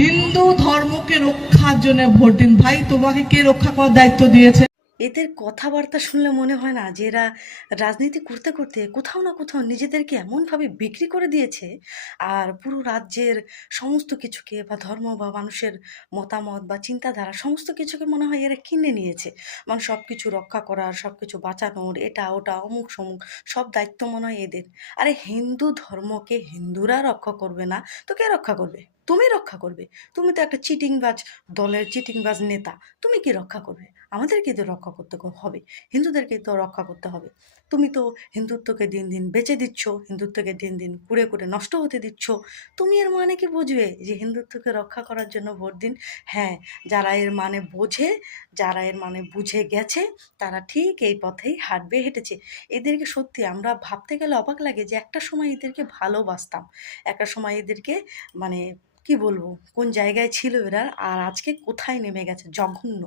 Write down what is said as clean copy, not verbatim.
হিন্দু ধর্মকে রক্ষার জন্য ভোট দিন। ভাই, তোমাকে কে রক্ষা করার দায়িত্ব দিয়েছে? এদের কথাবার্তা শুনলে মনে হয় না যে এরা রাজনীতি করতে করতে কোথাও না কোথাও নিজেদেরকে এমনভাবে বিক্রি করে দিয়েছে, আর পুরো রাজ্যের সমস্ত কিছুকে বা ধর্ম বা মানুষের মতামত বা চিন্তাধারা সমস্ত কিছুকে মনে হয় এরা কিনে নিয়েছে। মানে সব কিছু রক্ষা করার, সব কিছু বাঁচানোর, এটা ওটা অমুক সমুক সব দায়িত্ব মনে হয় এদের। আরে হিন্দু ধর্মকে হিন্দুরা রক্ষা করবে না তো কে রক্ষা করবে? তুমি রক্ষা করবে। তুমি তো একটা চিটিংবাজ দলের চিটিংবাজ নেতা। তুমি কি রক্ষা করবে? আমাদেরকে তো রক্ষা করতে হবে, হিন্দুদেরকে তো রক্ষা করতে হবে। তুমি তো হিন্দুত্বকে দিন দিন বেচে দিচ্ছ, হিন্দুত্বকে দিন দিন কুড়ে কুড়ে নষ্ট হতে দিচ্ছ। তুমি এর মানে কি বুঝবে যে হিন্দুত্বকে রক্ষা করার জন্য ভোট দিন? হ্যাঁ, যারা এর মানে বোঝে, যারা এর মানে বুঝে গেছে, তারা ঠিক এই পথেই হাঁটবে, হেঁটেছে। এদেরকে সত্যি আমরা ভাবতে গেলে অবাক লাগে যে একটা সময় এদেরকে ভালোবাসতাম, একটা সময় এদেরকে মানে কি বলবো কোন জায়গায় ছিল এরা, আর আজকে কোথায় নেমে গেছে, জঘন্য।